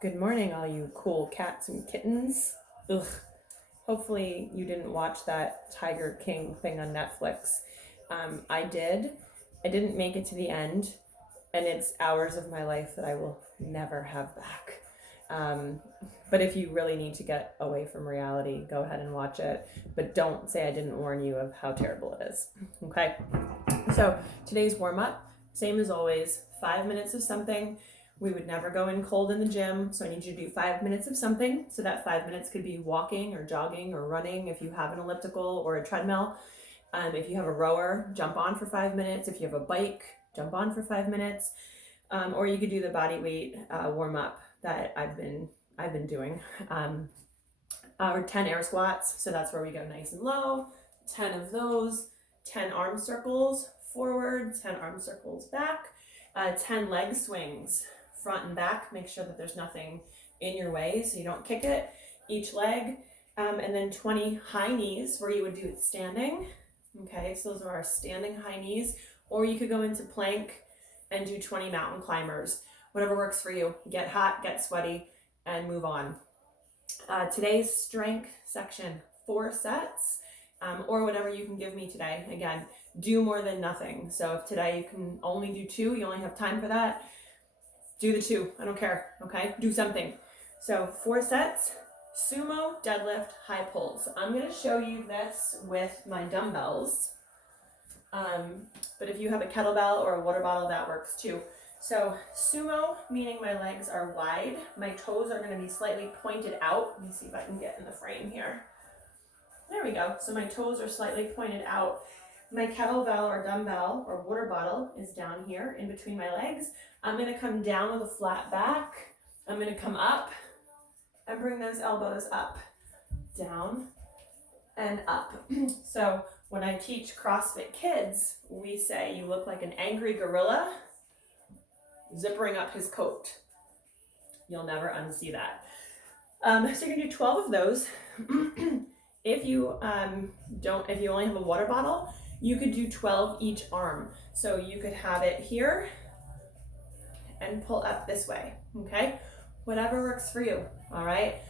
Good morning, all you cool cats and kittens. Ugh. Hopefully, you didn't watch that Tiger King thing on Netflix. I did. I didn't make it to the end, and it's hours of my life that I will never have back. Um, but if you really need to get away from reality, go ahead and watch it. But don't say I didn't warn you of how terrible it is. Okay? So, today's warm up, same as always, 5 minutes of something. We would never go in cold in the gym, so I need you to do 5 minutes of something. So that 5 minutes could be walking or jogging or running if you have an elliptical or a treadmill. If you have a rower, jump on for 5 minutes. If you have a bike, jump on for 5 minutes. Or you could do the body weight warm up that I've been doing. Or 10 air squats. So that's where we go nice and low. 10 of those. 10 arm circles forward. 10 arm circles back. 10 leg swings front and back. Make sure that there's nothing in your way so you don't kick it. Each leg. And then 20 high knees where you would do it standing. Okay, so those are our standing high knees. Or you could go into plank and do 20 mountain climbers. Whatever works for you. Get hot, get sweaty, and move on. Today's strength section, 4 sets, or whatever you can give me today. Again, do more than nothing. So if today you can only do 2, you only have time for that, do the 2. I don't care, okay? Do something. So 4 sets, sumo, deadlift, high pulls. I'm gonna show you this with my dumbbells, but if you have a kettlebell or a water bottle, that works too. So sumo, meaning my legs are wide. My toes are going to be slightly pointed out. Let me see if I can get in the frame here. There we go. So my toes are slightly pointed out. My kettlebell or dumbbell or water bottle is down here in between my legs. I'm going to come down with a flat back. I'm going to come up and bring those elbows up, down, and up. So when I teach CrossFit kids, we say you look like an angry gorilla zippering up his coat. You'll never unsee that. So you're gonna do 12 of those. If you only have a water bottle, you could do 12 each arm. So you could have it here and pull up this way, okay? Whatever works for you, all right?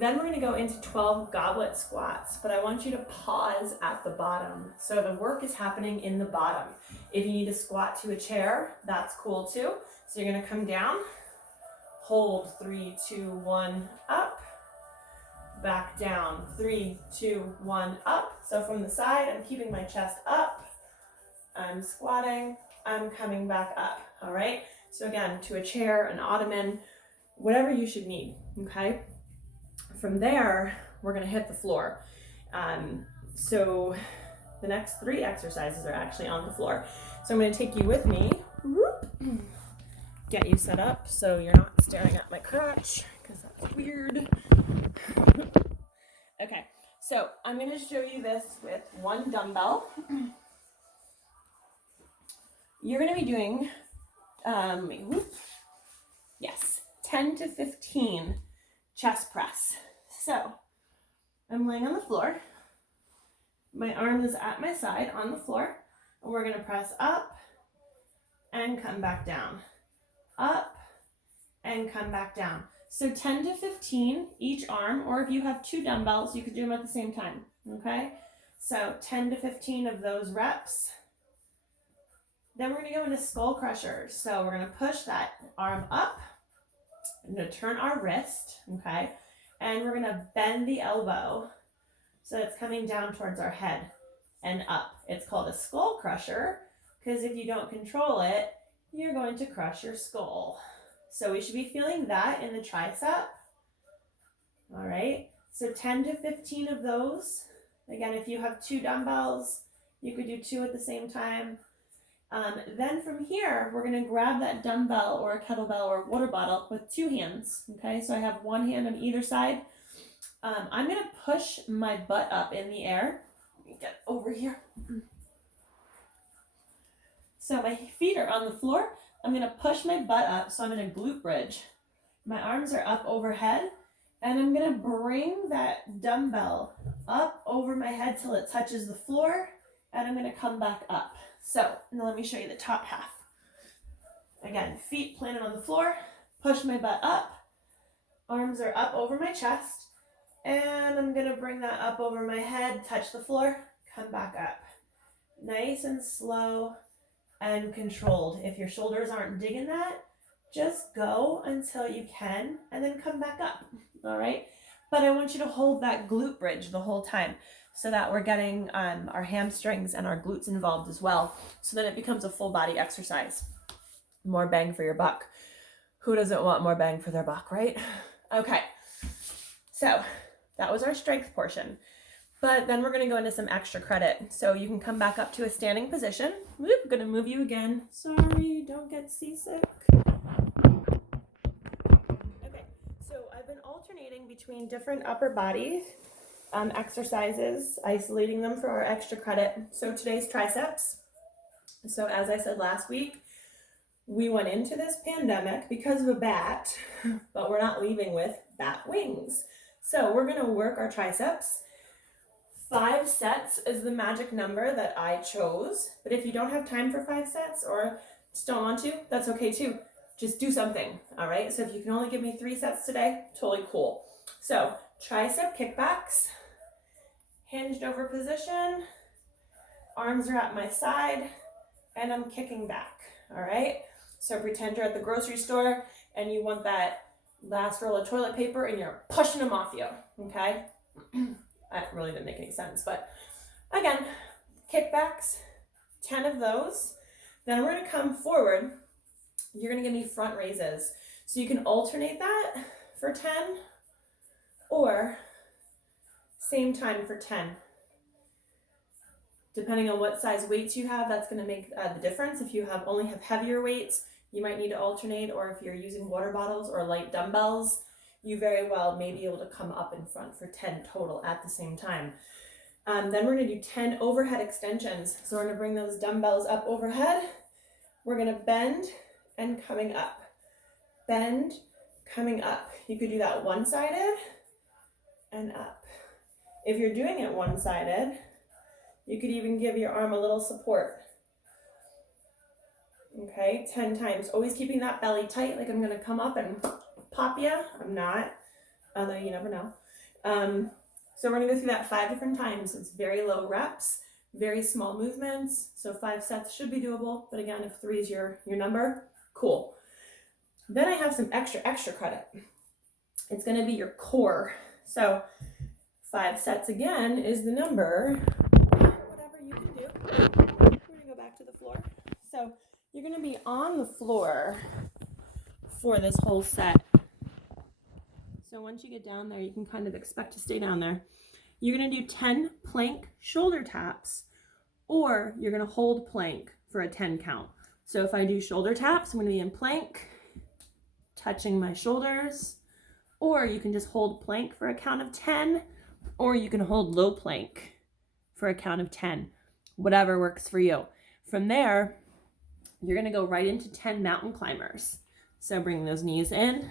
Then we're gonna go into 12 goblet squats, but I want you to pause at the bottom. So the work is happening in the bottom. If you need to squat to a chair, that's cool too. So you're gonna come down, hold 3, 2, 1, up, back down, 3, 2, 1, up. So from the side, I'm keeping my chest up, I'm squatting, I'm coming back up, all right? So again, to a chair, an ottoman, whatever you should need, okay? From there, we're gonna hit the floor. So the next 3 exercises are actually on the floor. So I'm gonna take you with me, get you set up so you're not staring at my crotch, because that's weird. Okay, so I'm gonna show you this with 1 dumbbell. You're gonna be doing, 10 to 15 chest press. So I'm laying on the floor. My arm is at my side on the floor, and we're gonna press up and come back down, up and come back down. So 10 to 15 each arm, or if you have 2 dumbbells, you could do them at the same time, okay? So 10 to 15 of those reps. Then we're gonna go into skull crushers. So we're gonna push that arm up. I'm gonna turn our wrist, okay? And we're gonna bend the elbow so it's coming down towards our head and up. It's called a skull crusher because if you don't control it, you're going to crush your skull. So we should be feeling that in the tricep. All right, so 10 to 15 of those. Again, if you have 2 dumbbells, you could do 2 at the same time. Then from here, we're gonna grab that dumbbell or a kettlebell or water bottle with 2 hands, okay? So I have 1 hand on either side. I'm gonna push my butt up in the air. Let me get over here. So my feet are on the floor. I'm gonna push my butt up, so I'm in a glute bridge. My arms are up overhead, and I'm gonna bring that dumbbell up over my head till it touches the floor, and I'm gonna come back up. So now let me show you the top half. Again, feet planted on the floor, push my butt up. Arms are up over my chest. And I'm gonna bring that up over my head, touch the floor, come back up. Nice and slow and controlled. If your shoulders aren't digging that, just go until you can and then come back up, all right? But I want you to hold that glute bridge the whole time so that we're getting our hamstrings and our glutes involved as well, so that it becomes a full body exercise. More bang for your buck. Who doesn't want more bang for their buck, right? Okay, so that was our strength portion. But then we're going to go into some extra credit. So you can come back up to a standing position. Whoop, I'm going to move you again. Sorry, don't get seasick. Okay, so I've been alternating between different upper body exercises, isolating them for our extra credit. So today's triceps. So as I said last week, we went into this pandemic because of a bat, but we're not leaving with bat wings. So we're going to work our triceps. 5 sets is the magic number that I chose, but if you don't have time for 5 sets or just don't want to, that's okay too. Just do something, all right? So if you can only give me 3 sets today, totally cool. So tricep kickbacks, hinged over position, arms are at my side, and I'm kicking back, all right? So pretend you're at the grocery store and you want that last roll of toilet paper and you're pushing them off you, okay? That really didn't make any sense, but again, kickbacks, 10 of those. Then we're gonna come forward. You're gonna give me front raises. So you can alternate that for 10 or same time for 10. Depending on what size weights you have, that's gonna make the difference. If you only have heavier weights, you might need to alternate, or if you're using water bottles or light dumbbells, you very well may be able to come up in front for 10 total at the same time. Then we're gonna do 10 overhead extensions. So we're gonna bring those dumbbells up overhead. We're gonna bend and coming up. Bend, coming up. You could do that one-sided and up. If you're doing it one-sided, you could even give your arm a little support. Okay, 10 times. Always keeping that belly tight, like I'm gonna come up and pop you. I'm not, although you never know. So we're gonna go through that 5 different times. It's very low reps, very small movements. So 5 sets should be doable. But again, if 3 is your number, cool. Then I have some extra credit. It's gonna be your core. So 5 sets again is the number, whatever you can do. We're gonna go back to the floor. So you're gonna be on the floor for this whole set. So once you get down there, you can kind of expect to stay down there. You're gonna do 10 plank shoulder taps, or you're gonna hold plank for a 10 count. So if I do shoulder taps, I'm gonna be in plank, touching my shoulders, or you can just hold plank for a count of 10, or you can hold low plank for a count of 10, whatever works for you. From there, you're gonna go right into 10 mountain climbers. So bring those knees in.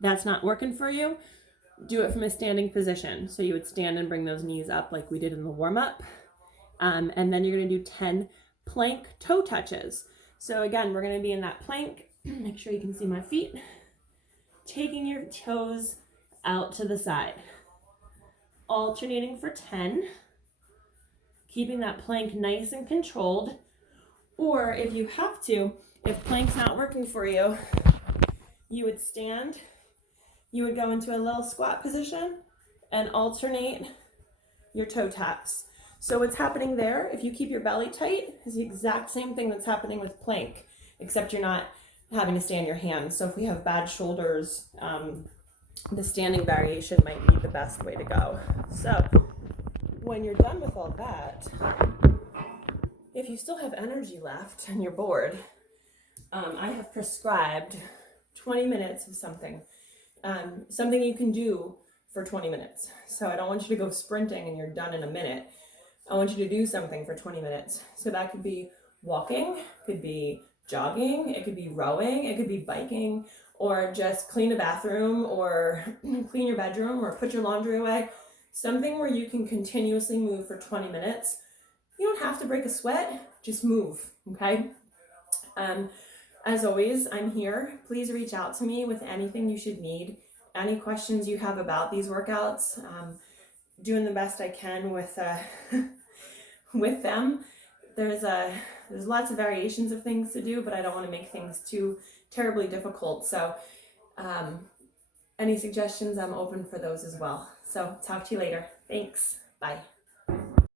That's not working for you, do it from a standing position. So you would stand and bring those knees up like we did in the warm-up. And then you're gonna do 10 plank toe touches. So again, we're gonna be in that plank. Make sure you can see my feet. Taking your toes out to the side. Alternating for 10. Keeping that plank nice and controlled. Or if you have to, if plank's not working for you, you would stand, you would go into a little squat position and alternate your toe taps. So what's happening there, if you keep your belly tight, is the exact same thing that's happening with plank, except you're not having to stay on your hands. So if we have bad shoulders, the standing variation might be the best way to go. So when you're done with all that, if you still have energy left and you're bored, I have prescribed 20 minutes of something you can do for 20 minutes. So I don't want you to go sprinting and you're done in a minute. I want you to do something for 20 minutes. So that could be walking, could be jogging, it could be rowing, it could be biking, or just clean a bathroom, or clean your bedroom, or put your laundry away. Something where you can continuously move for 20 minutes. You don't have to break a sweat, just move, okay? As always, I'm here. Please reach out to me with anything you should need, any questions you have about these workouts. Doing the best I can with with them. There's lots of variations of things to do, but I don't want to make things too terribly difficult. So any suggestions, I'm open for those as well. So talk to you later. Thanks. Bye.